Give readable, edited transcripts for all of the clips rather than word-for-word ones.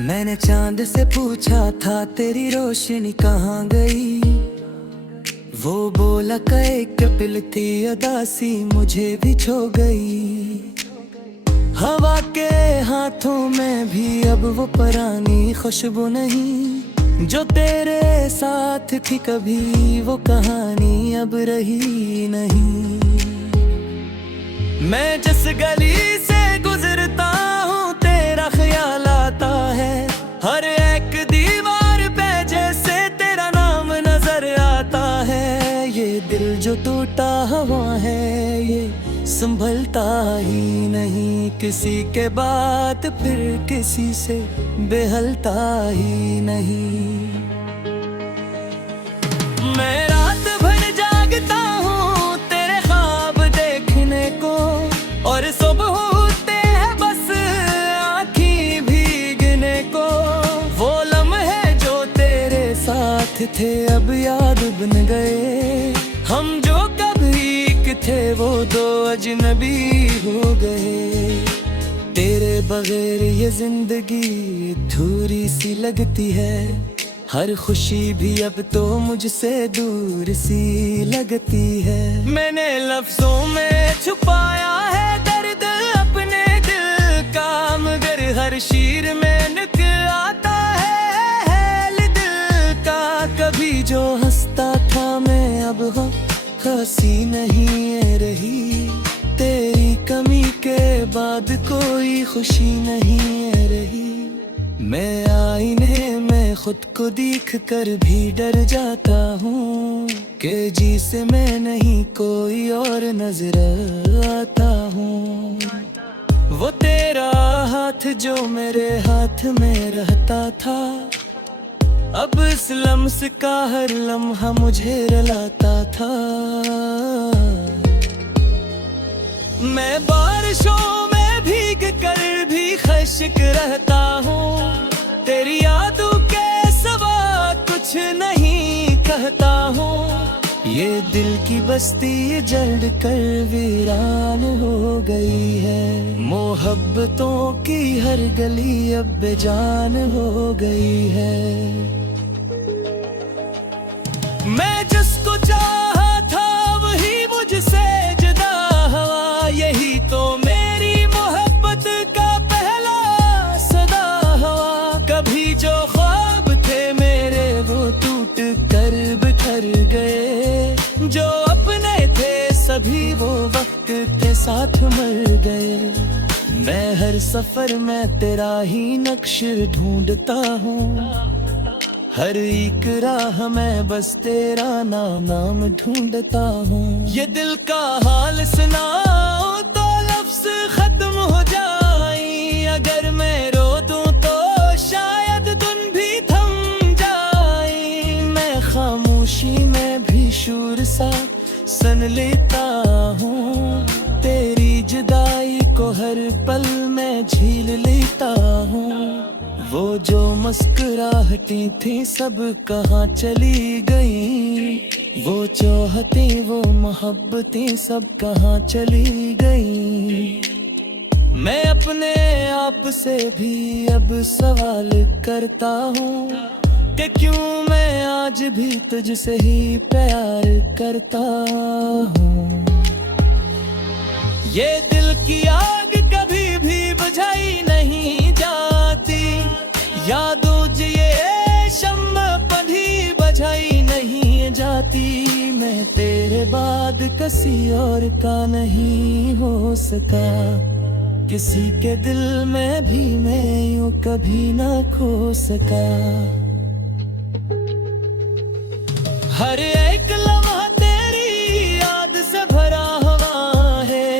मैंने चांद से पूछा था तेरी रोशनी कहाँ गई। वो बोला कहे कपिल थी अदासी मुझे भी छो गई। हवा के हाथों में भी अब वो पुरानी खुशबू नहीं जो तेरे साथ थी कभी। वो कहानी अब रही नहीं। मैं जिस गली से गुजरता हूँ तेरा ख्याल आता है। हर एक दीवार पे जैसे तेरा नाम नजर आता है। ये दिल जो टूटा हुआ है ये संभलता ही नहीं। किसी के बाद फिर किसी से बेहलता ही नहीं। मैं रात भर जागता हूँ तेरे ख्वाब देखने को और सुबह होते हैं बस आँखी भीगने को। वो लम्हे जो तेरे साथ थे अब याद बन गए। हम जो कभी थे वो दो अजनबी हो गए। तेरे बगैर ये जिंदगी अधूरी सी लगती है। हर खुशी भी अब तो मुझसे दूर सी लगती है। मैंने लफ्जों में छुपाया है दर्द अपने दिल का मगर हर शीर में निकल आता है दिल का। कभी जो हंसता था मैं अब हंसी नहीं रही। तेरी कमी के बाद कोई खुशी नहीं रही। मैं आईने में खुद को देख कर भी डर जाता हूँ कि जी से मैं नहीं कोई और नजर आता हूँ। वो तेरा हाथ जो मेरे हाथ में रहता था अब इस लम्स का हर लम्हा मुझे रुलाता था। मैं बारिशों में भीग कर भी खुश्क रहता हूँ। तेरी यादों के सिवा कुछ नहीं कहता हूँ। ये दिल की बस्ती जल कर वीरान हो गई है। मोहब्बतों की हर गली अब बेजान हो गई है। मैं जिसको चाहा था वही मुझसे जुदा हुआ। यही तो मेरी मोहब्बत का पहला सदा हुआ। कभी जो ख्वाब थे मेरे वो टूट कर बिखर गए। जो अपने थे सभी वो वक्त के साथ मर गए। मैं हर सफर में तेरा ही नक्श ढूंढता हूँ। हर एक राह में बस तेरा नाम ढूंढता हूँ। ये दिल का हाल सुनाओ तो लफ्ज खत्म हो जाए। अगर मैं रो दूं तो शायद धुन भी थम जाए। मैं खामोशी में भी शूर सा सन लेता हूँ। तेरी जुदाई को हर पल में झील लेता हूँ। वो जो मुस्कुराहटें थी सब कहाँ चली गई। वो चाहतें वो मोहब्बतें सब कहाँ चली गई। मैं अपने आप से भी अब सवाल करता हूँ कि क्यों मैं आज भी तुझसे ही प्यार करता हूँ। ये दिल की आग कभी भी बुझाई नहीं जाती। यादों ये शम्मा कभी बुझाई नहीं जाती। मैं तेरे बाद किसी और का नहीं हो सका। किसी के दिल में भी मैं यूं कभी ना खो सका। हर एक लम्हा तेरी याद से भरा हुआ है।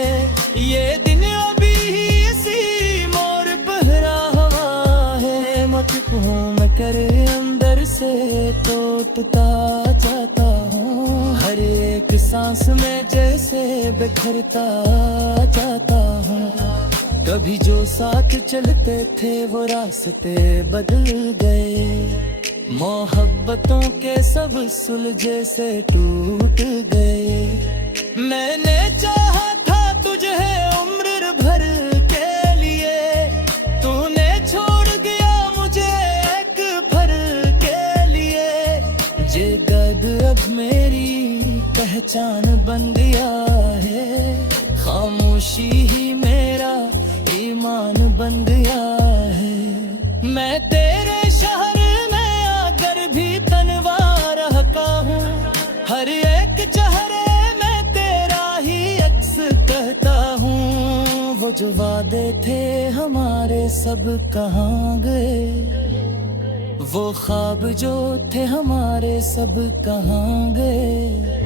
ये दिन अभी इसी मोड़ पहरा हुआ है। मत घूम कर अंदर से टूटता जाता हूँ। हर एक सांस में जैसे बिखरता जाता हूँ। कभी जो साथ चलते थे वो रास्ते बदल गए। मोहब्बतों के सब सुलझे से टूट गए। मैंने चाहा था तुझे उम्र भर के लिए। तूने छोड़ गया मुझे पहचान बन गया है। खामोशी ही मेरा ईमान बन गया है। मैं तेरे शहर में आकर भी तन्वा रहता हूँ। हर एक चेहरे में तेरा ही अक्स कहता हूँ। वो जो वादे थे हमारे सब कहाँ गए? वो ख्वाब जो थे हमारे सब कहाँ गए?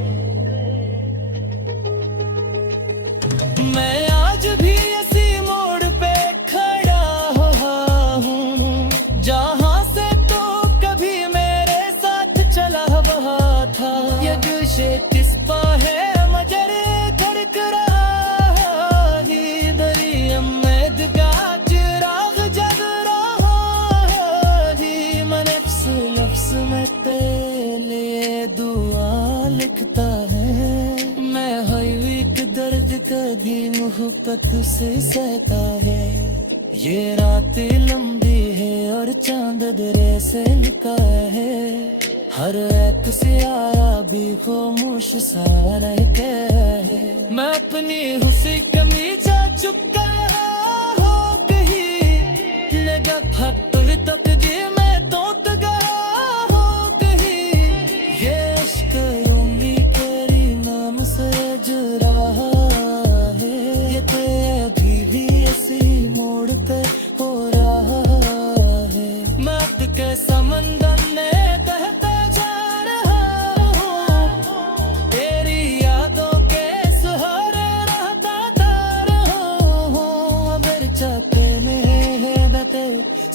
मैं आज भी इसी मोड़ पे खड़ा हूँ, जहाँ से तो कभी मेरे साथ चला हुआ था। ये गुशे किस पा है मगर धड़क रहा ही दरिया में का चिराग जग रहा ही। मैं नफ्स में तेरे दुआ लिखता है। मैं हर दर्द कभी मोहब्बत से सहता है। ये रात लंबी है और चांद दरे से लिखा है। हर एक से आया भी खामोश सारा है। मैं अपनी हुस्न कमी जा चुका हो कहीं लगा फटुर तक जी मैं तो गया हो कहीं। ये इश्क उम्मी तेरी नाम से जुड़ा है। ये तो अभी भी इसी मोड़ पे हो रहा है। मैं के समंदर में बहता जा रहा हूँ। तेरी यादों के सहारे रहता था रहा। मेरे चाहते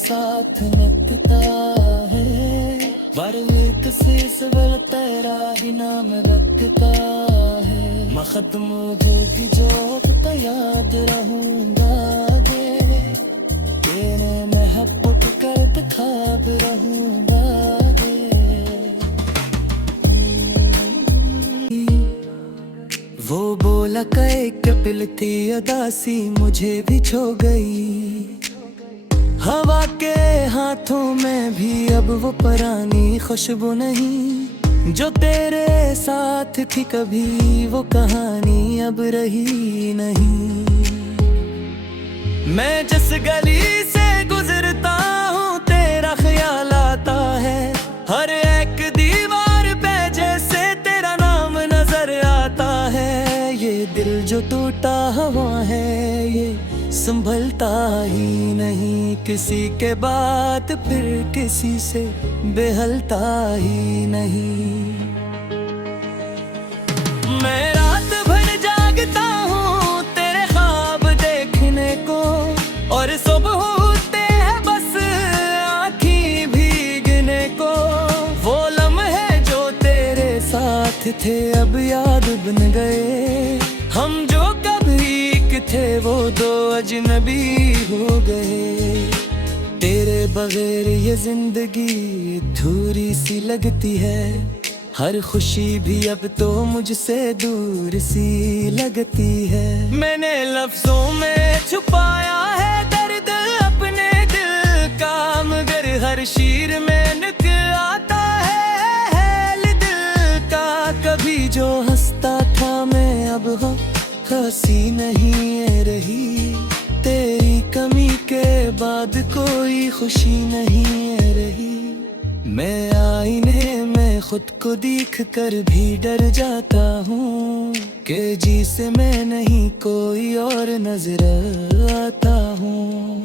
साथ निकता है। बारवीक से सबल तेरा ही नाम रखता है। मैं खत्म होगी जो तो याद रहूंगा गे। तेरे महब्बत कर दिखाब रहूंगा गे। वो बोला कई कपिल थी अदासी मुझे भी छो गई। हवा के हाथों में भी अब वो पुरानी खुशबू नहीं। जो तेरे साथ थी कभी वो कहानी अब रही नहीं। मैं जिस गली से गुजरता हूँ तेरा ख्याल आता है। हर एक दीवार पे जैसे तेरा नाम नजर आता है। ये दिल जो टूटा हुआ है ये संभलता ही नहीं। किसी के बाद फिर किसी से बेहलता ही नहीं। मैं रात भर जागता हूँ तेरे ख्वाब देखने को। और सुबह होते हैं बस आँखें भीगने को। वो लम्हे जो तेरे साथ थे अब याद बन गए। हम जो थे वो दो अजनबी हो गए। तेरे बगैर ये जिंदगी अधूरी सी लगती है। हर खुशी भी अब तो मुझसे दूर सी लगती है। मैंने लफ्जों में छुपाया है दर्द अपने दिल का। मगर हर शीर में निकल आता है दिल का। कभी जो हंसता था मैं अब हंसी नहीं रही। तेरी कमी के बाद कोई खुशी नहीं रही। मैं आईने में खुद को देख कर भी डर जाता हूँ कि जी से मैं नहीं कोई और नजर आता हूँ।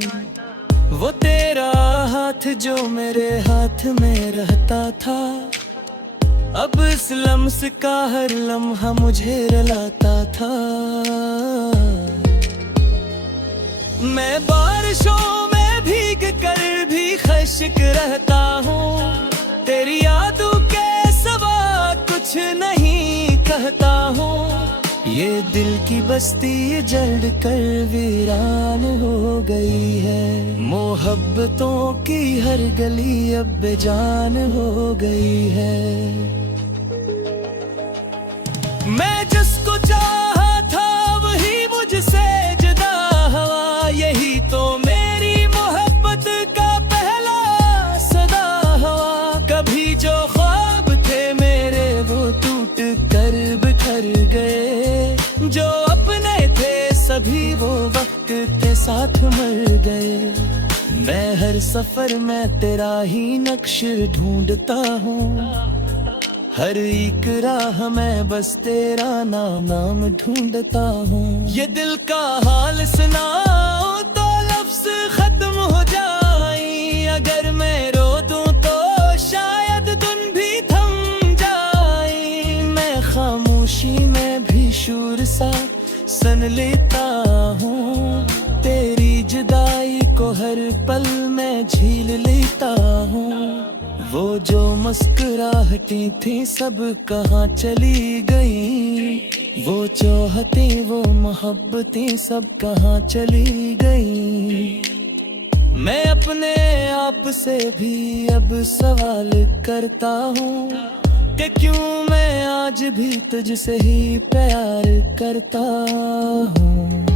वो तेरा हाथ जो मेरे हाथ में रहता था अब इस लम्स का हर लम्हा मुझे रुलाता था। मैं बारिशों में भीग कर भी खुश्क रहता हूँ। तेरी यादों के सिवा कुछ नहीं कहता हूँ। ये दिल की बस्ती जल कर वीरान हो गई है। मोहब्बतों की हर गली अब बेजान हो गई है। मैं जिसको चाहा था वही मुझसे जुदा हुआ। यही तो मेरी मोहब्बत का पहला सदा हुआ। कभी जो ख्वाब थे मेरे वो टूट कर बिखर कभी वो वक्त के साथ मर गए। मैं हर सफर में तेरा ही नक्श ढूंढता हूँ, हर एक राह में बस तेरा नाम ढूंढता हूँ। ये दिल का हाल सुनाओ तो लफ्ज खत्म हो जाए, अगर मैं रो दूं तो शायद धुन भी थम जाए। मैं खामोशी में भी शूर सा सन लेता हूँ, तेरी जुदाई को हर पल में झील लेता हूँ। वो जो मुस्कुराहटें थी सब कहाँ चली गई, वो चाहतें वो मोहब्बतें सब कहाँ चली गई। मैं अपने आप से भी अब सवाल करता हूँ कि क्यों मैं आज भी तुझसे ही प्यार करता हूँ।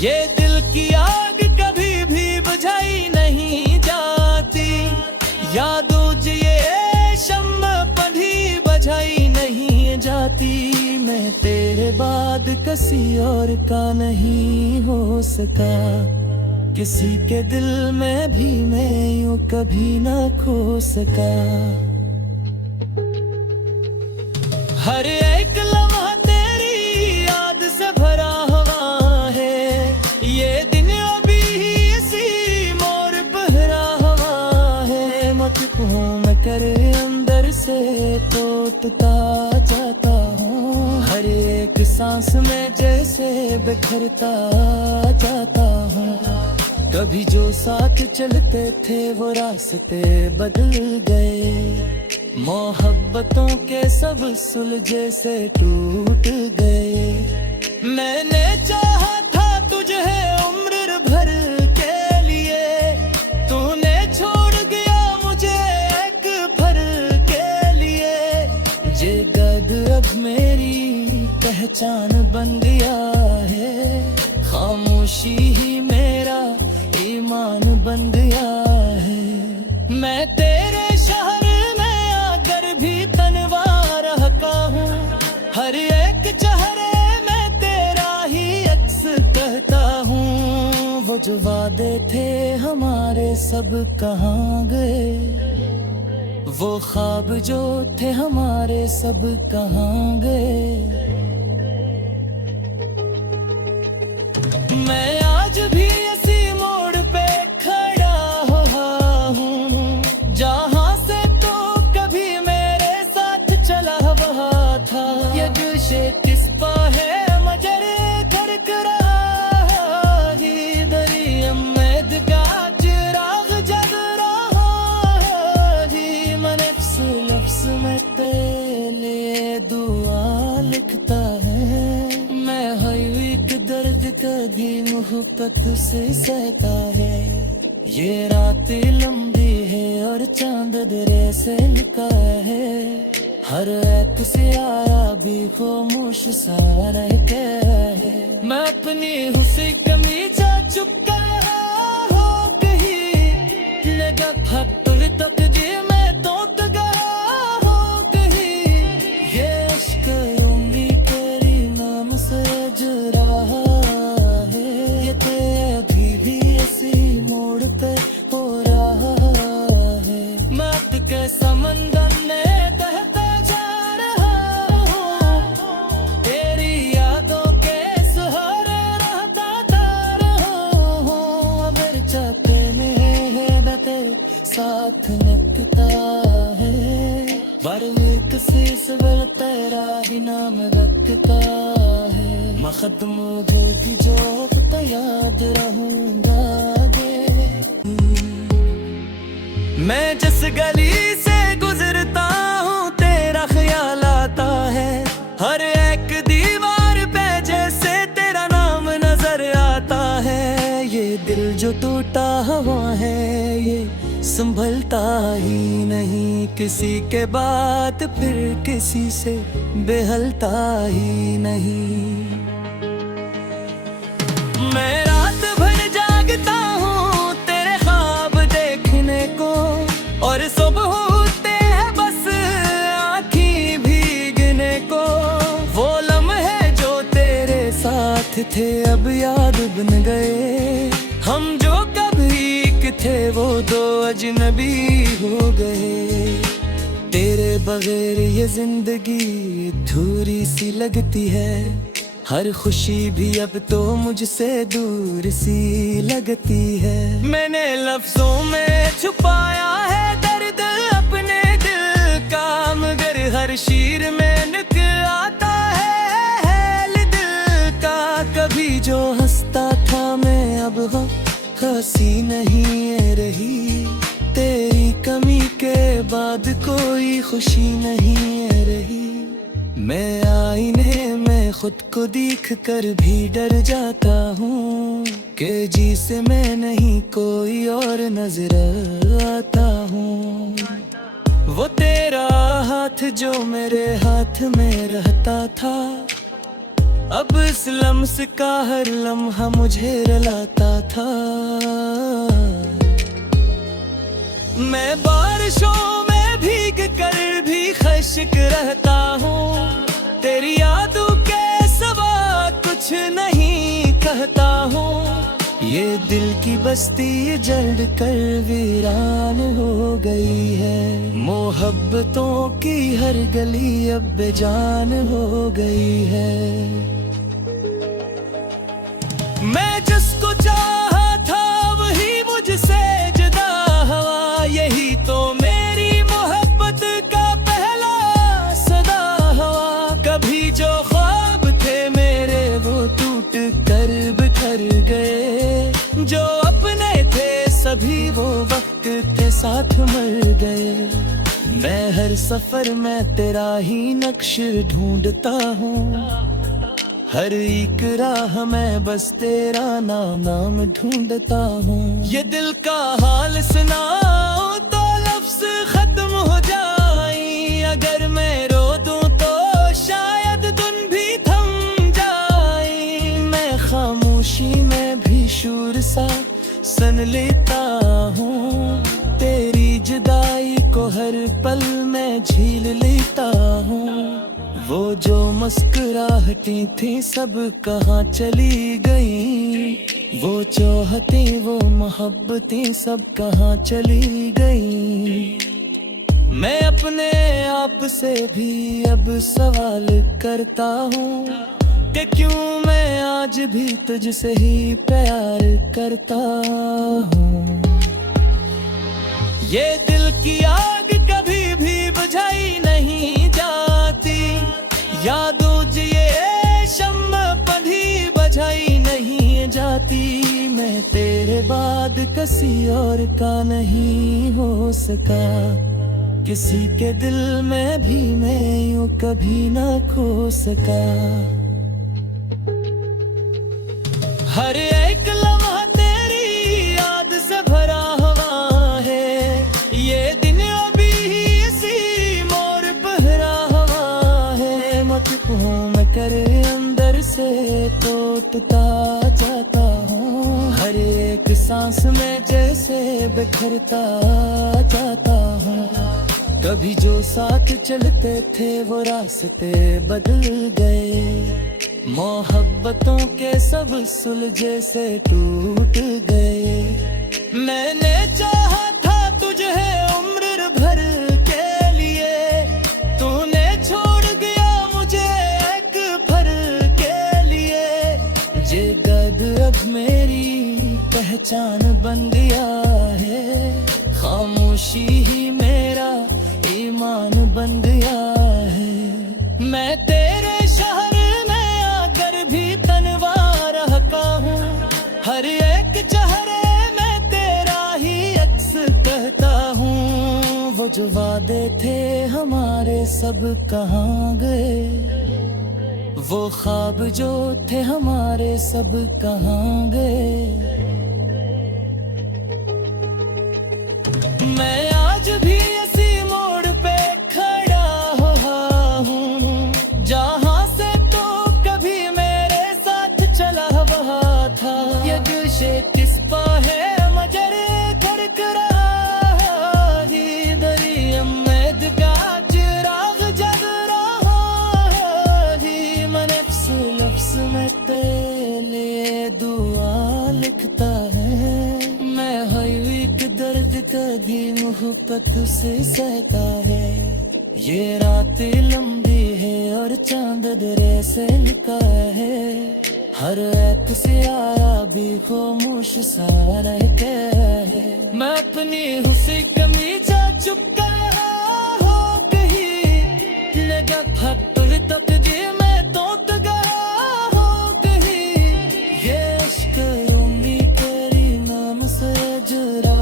ये दिल की आग कभी भी बुझाई नहीं जाती, यादों ये शम्म कभी बुझाई नहीं जाती। मैं तेरे बाद किसी और का नहीं हो सका, किसी के दिल में भी मैं यूं कभी ना खो सका। हर एक लम्हा तेरी याद से भरा हुआ है, ये दिन अभी इसी मोड़ पर हुआ है। मुझको मैं करे अंदर से टूटता जाता हूँ, हर एक सांस में जैसे बिखरता जाता हूँ। कभी जो साथ चलते थे वो रास्ते बदल गए, मोहब्बतों के सब सुलझे से टूट गए। मैंने चाहा था तुझे उम्र भर के लिए, तूने छोड़ गया मुझे एक भर के लिए। ये दर्द अब मेरी पहचान बन गया है, खामोशी ही मेरा ईमान बन गया है। मैं तेरे शहर में आकर भी तन्वा रहता हूँ, हर एक चेहरे में तेरा ही अक्स कहता हूँ। वो जो वादे थे हमारे सब कहाँ गए, वो ख्वाब जो थे हमारे सब कहाँ गए। मैं आज भी इसी मोड़ पे खड़ा हुआ हूँ, जहाँ से तो कभी मेरे साथ चला हुआ था। ये गुशे किस पा है मगर करक रहा ही, दरी उम्मीद का चिराग जग रहा ही। मैं नफ्स नफ्स में तेरे लिए दुआ लिखता है, मैं हई एक दर्द कभी मोहब्बत से सहता है। ये रात लंबी है और चांद दरे से लिखा है, हर एक सियारा भी खामोश सा रहता है। मैं अपनी हुस्न कमी जा चुका हो गई, लगा फटुर तक जी मैं तो तगा हो गई। ये इश्क उम्मी तेरी नाम से जुड़ा है, ये ते अभी भी इसी मोड़ पे हो रहा है। मत के समंदर में बहता जा रहा हूँ, तेरी यादों के सहारे रहता जा रहा हूँ। अगर चाहते नहीं है तेरे साथ निकता है, बारवीं किसी से बल तेरा ही नाम रखता है। मैं खत्म होगी जो तो याद रहूंगा मैं जिस गली से गुजरता हूँ तेरा ख्याल आता है, हर एक दीवार पे जैसे तेरा नाम नजर आता है। ये दिल जो टूटा हुआ है ये संभलता ही नहीं, किसी के बाद फिर किसी से बेहलता ही नहीं। मैं रात भर जागता हूँ तेरे ख्वाब देखने को, और सुबह होते हैं बस आँखें भीगने को। वो लम्हे जो तेरे साथ साथ थे अब याद बन गए, हम जो कभी एक थे वो दो अजनबी हो गए। तेरे बगैर ये जिंदगी अधूरी सी लगती है, हर खुशी भी अब तो मुझसे दूर सी लगती है। मैंने लफ्जों में छुपाया है दर्द अपने दिल का, मगर हर शेर में निकल आता है दिल का। कभी जो हंसता था मैं अब हंसी नहीं रही, तेरी कमी के बाद कोई खुशी नहीं रही। मैं आईने में खुद को देख कर भी डर जाता हूँ कि जी से मैं नहीं कोई और नजर आता हूँ। वो तेरा हाथ जो मेरे हाथ में रहता था, अब इस लम्स का हर लम्हा मुझे रुलाता था। मैं बारिशों में भीग कर भी खुश्क रहता हूँ, तेरी यादों के सिवा कुछ नहीं कहता हूँ। ये दिल की बस्ती जड़ कर वीरान हो गई है, मोहब्बतों की हर गली अब बेजान हो गई है। मैं जिसको चाहा था वही मुझसे जुदा हुआ, यही तो मेरी मोहब्बत का पहला सदा हुआ। कभी जो ख्वाब थे मेरे वो टूट कर बिखर गए, जो अपने थे सभी वो वक्त के साथ मर गए। मैं हर सफर में तेरा ही नक्श ढूंढता हूँ, हर एक राह में बस तेरा नाम ढूंढता हूँ। ये दिल का हाल सुनाऊं तो लफ्ज खत्म हो जाए, अगर मैं रो दूं तो शायद धुन भी थम जाए। मैं खामोशी में भी शूर सा सुन लेता हूँ, तेरी जुदाई को हर पल में झील लेता हूँ। वो जो मुस्कुराहटें थी सब कहाँ चली गई, वो चाहतें वो मोहब्बतें सब कहाँ चली गई। मैं अपने आप से भी अब सवाल करता हूँ कि क्यों मैं आज भी तुझसे ही प्यार करता हूँ। ये दिल की आग कभी भी बुझाई नहीं जाती, यादों ये शम्मा कभी बुझाई नहीं जाती। मैं तेरे बाद किसी और का नहीं हो सका, किसी के दिल में भी मैं यूं कभी ना खो सका। हर एक लम्हा तेरी याद से भरा हुआ है, ये दिन अभी इसी मोड़ पहरा हुआ है। मत मैं करे अंदर से टूटता जाता हूँ, हर एक सांस में जैसे बिखरता जाता हूँ। कभी जो साथ चलते थे वो रास्ते बदल गए, मोहब्बतों के सब सुलझे से टूट गए। मैंने चाहा था तुझे उम्र भर के लिए, तूने छोड़ गया मुझे एक भर के लिए। ये दर्द अब मेरी पहचान बन गया है, खामोशी ही मेरा ईमान बन गया है। मैं तेरे शहर में आकर भी तन्वा रहता हूँ, हर एक चेहरे में तेरा ही अक्स कहता हूँ। वो जो वादे थे हमारे सब कहाँ गए, वो ख्वाब जो थे हमारे सब कहाँ गए। मैं आज भी इसी मोड़ पे खड़ा हुआ हूँ, जहाँ से तो कभी मेरे साथ चला हुआ था। ये दिल से किस पा है मगर धड़क रहा ही, दरी उम्मीद का चिराग जग रहा ही। मैं नफ्स में तेरे दुआ लिखता है। मैं हर एक दर्द कभी मोहब्बत से सहता है। ये रात लंबी है और चांद दरे से लिखा है। हर एक सियारा भी खामोश सा रहता है। मैं अपनी हुस्न कमी जा चुका हो कहीं लगा फटुर तकदीर में तोत गया हो कहीं। ये इश्क उम्मी तेरी नाम से जुड़ा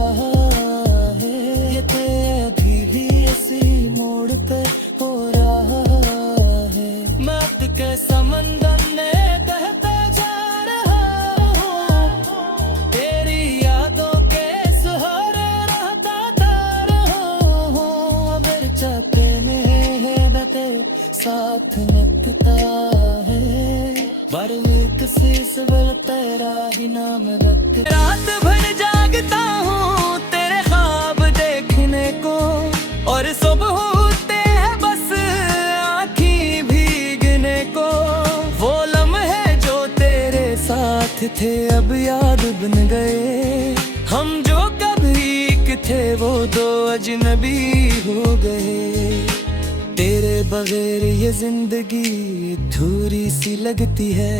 है। ये तेरी भी ऐसी मोड़ पे हो रहा है। मत के समंदर ने कहता जा रहा हूँ। तेरी यादों के सहारे रहता था रहा। मेरे चाहते में दते साथ लगता है। बारवीं किसी से बल तेरा ही नाम रख। रात भर जागता हूँ तेरे ख्वाब देखने को और सुबह होते हैं बस आँखी भीगने को। वो लम्हे जो तेरे साथ थे अब याद बन गए। हम जो कभी एक थे वो दो अजनबी हो गए। तेरे बगैर ये जिंदगी अधूरी सी लगती है।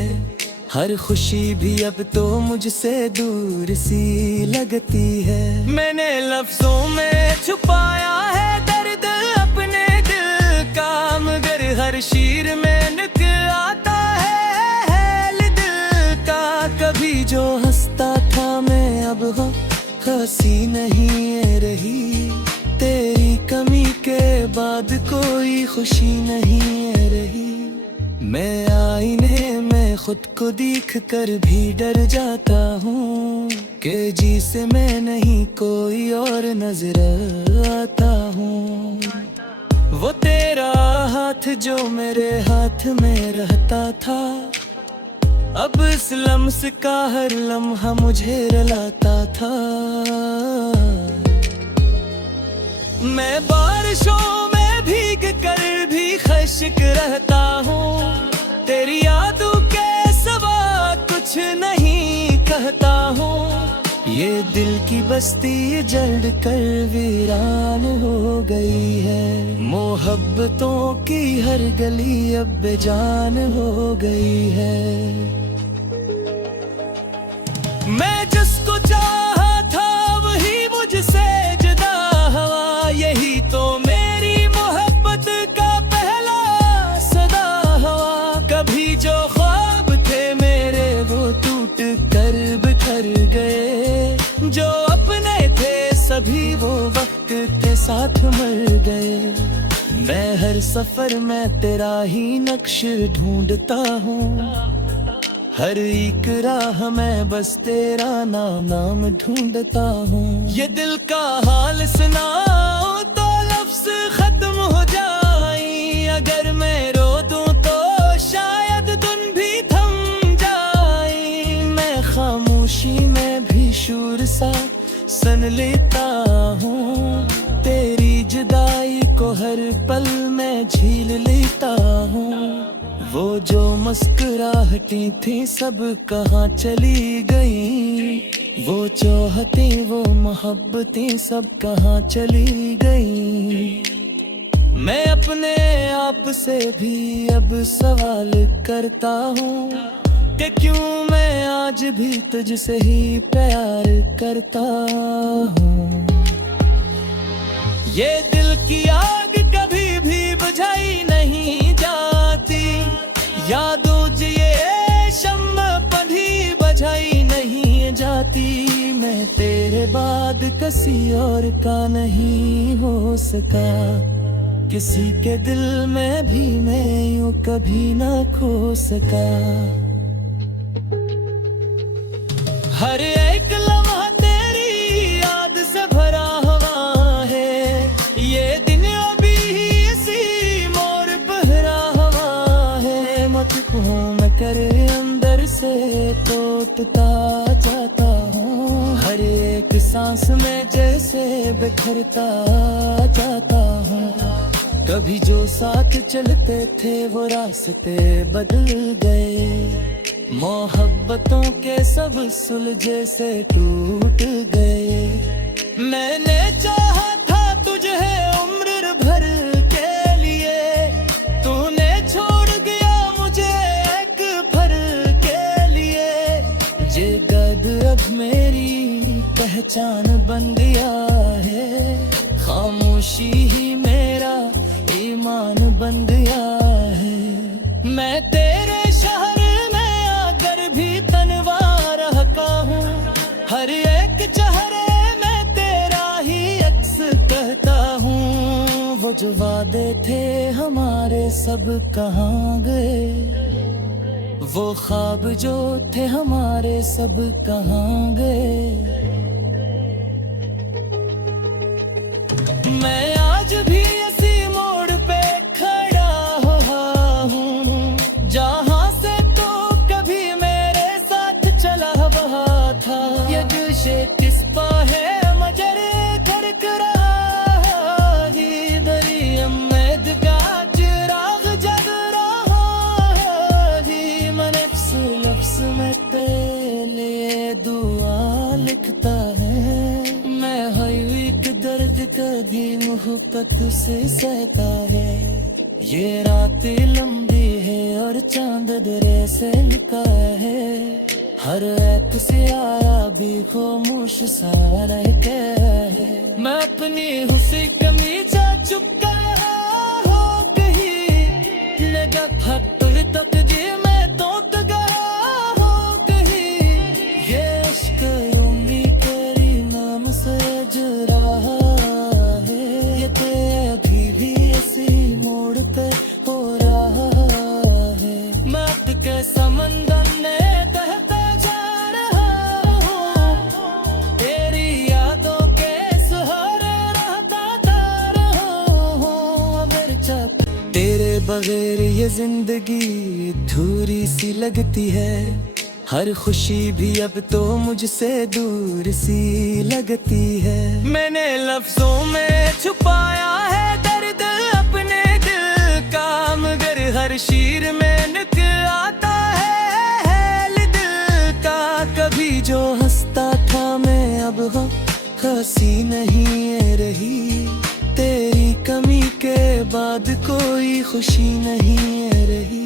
हर खुशी भी अब तो मुझसे दूर सी लगती है। मैंने लफ्जों में छुपाया है दर्द अपने दिल का मगर हर शीर में निकल आता है दिल का। कभी जो हंसता था मैं अब हंसी नहीं रही। तेरी कमी के बाद कोई खुशी नहीं रही। मैं आईने में खुद को देख कर भी डर जाता हूँ कि जी से मैं नहीं कोई और नजर आता हूँ। वो तेरा हाथ जो मेरे हाथ में रहता था अब इस लम्स का हर लम्हा मुझे रुलाता था। मैं बारिशों में भीग कर भी खुश्क रहता हूँ। तेरी यादों के सिवा कुछ नहीं कहता हूँ। ये दिल की बस्ती जल कर वीरान हो गई है। मोहब्बतों की हर गली अब बेजान हो गई है। मैं जिसको चाहा था वही मुझसे जुदा हुआ। यही तो मेरी मोहब्बत का पहला सदा हुआ। कभी जो ख्वाब थे मेरे वो टूट कर बिखर गए। जो अपने थे सभी वो वक्त के साथ मर गए। मैं हर सफर में तेरा ही नक्श ढूंढता हूँ। हर एक राह में बस तेरा नाम ढूंढता हूँ। ये दिल का हाल सुनाओ तो लफ्ज खत्म हो जाए। अगर मैं रो दूं तो शायद धुन भी थम जाए। मैं खामोशी में भी शूर सा सुन लेता हूँ। तेरी जुदाई को हर पल में झील लेता हूँ। वो जो मुस्कुराहटें थी सब कहाँ चली गई। वो चाहतें वो मोहब्बतें सब कहाँ चली गई। मैं अपने आप से भी अब सवाल करता हूँ कि क्यों मैं आज भी तुझसे ही प्यार करता हूँ। ये दिल की आग कभी भी बुझाई नहीं जाती। यादों ये शम्मा कभी बुझाई नहीं जाती। मैं तेरे बाद किसी और का नहीं हो सका। किसी के दिल में भी मैं यूं कभी ना खो सका। हर एक लम्हा तेरी याद से भरा हुआ है। ये दिन अभी इसी मोड़ पहरा हुआ है। मत घूम कर अंदर से टूटता जाता हूँ। हर एक सांस में जैसे बिखरता जाता हूँ। कभी जो साथ चलते थे वो रास्ते बदल गए। मोहब्बतों के सब सुलझे से टूट गए। मैंने चाहा था तुझे उम्र भर के लिए, तूने छोड़ गया मुझे एक भर के लिए। ये दर्द अब मेरी पहचान बन गया है, खामोशी ही मेरा ईमान बन गया है। मैं तेरे शहर में आकर भी तन्वा रहता हूँ, हर एक चेहरे में तेरा ही अक्स कहता हूँ। वो जो वादे थे हमारे सब कहाँ गए, वो ख्वाब जो थे हमारे सब कहाँ गए। मैं आज भी इसी मोड़ पे खड़ा हूँ, जहाँ से तो कभी मेरे साथ चला हुआ था। ये दिल से किस पा है मगर घर करा ही, दरी उम्मीद का चिराग जग रहा ही। मैं नफ्स लफ्स में तेरे लिए दुआ लिखता है, मैं हर एक दर्द कभी मोहब्बत से सहता है। ये रात लंबी है और चांद दरे से लिखा है, हर एक से आया भी खामोश सा रहता है। मैं अपनी हुस्न कमी जा चुका हो कहीं, लगा फक्र तकदीर में तोत गया हो कहीं। ये इश्क उम्मीद तेरी नाम से जुड़ा है, ये तेरे अभी भी इसी मोड़ पे हो रहा है। मैं आपके समंदर में तहता जा रहा हूँ, तेरी यादों के सहारे रहता रहा हूँ। मेरे चाहते तेरे बगैर ये जिंदगी अधूरी सी लगती है, हर खुशी भी अब तो मुझसे दूर सी लगती है। मैंने लफ्जों में छुपाया है दर्द अपने दिल का, मगर हर शीर में निकल आता है दिल का। कभी जो हंसता था मैं अब हंसी नहीं रही, तेरी कमी के बाद कोई खुशी नहीं रही।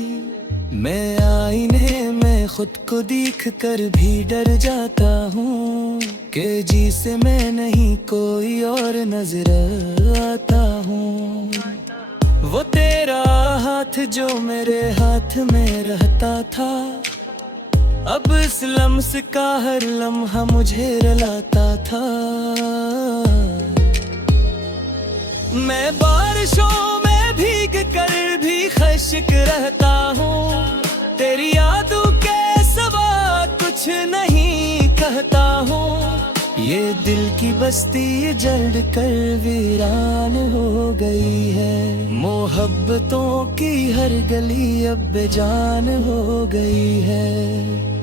मैं आईने में खुद को देख कर भी डर जाता हूँ, कि जी से मैं नहीं कोई और नजर आता हूँ। वो तेरा हाथ जो मेरे हाथ में रहता था, अब इस लम्स का हर लम्हा मुझे रुलाता था। मैं बारिशों में भीग कर भी खुश्क रहता हूँ, तेरी यादों के सिवा कुछ नहीं कहता हूँ। ये दिल की बस्ती जल कर वीरान हो गई है, मोहब्बतों की हर गली अब बेजान हो गई है।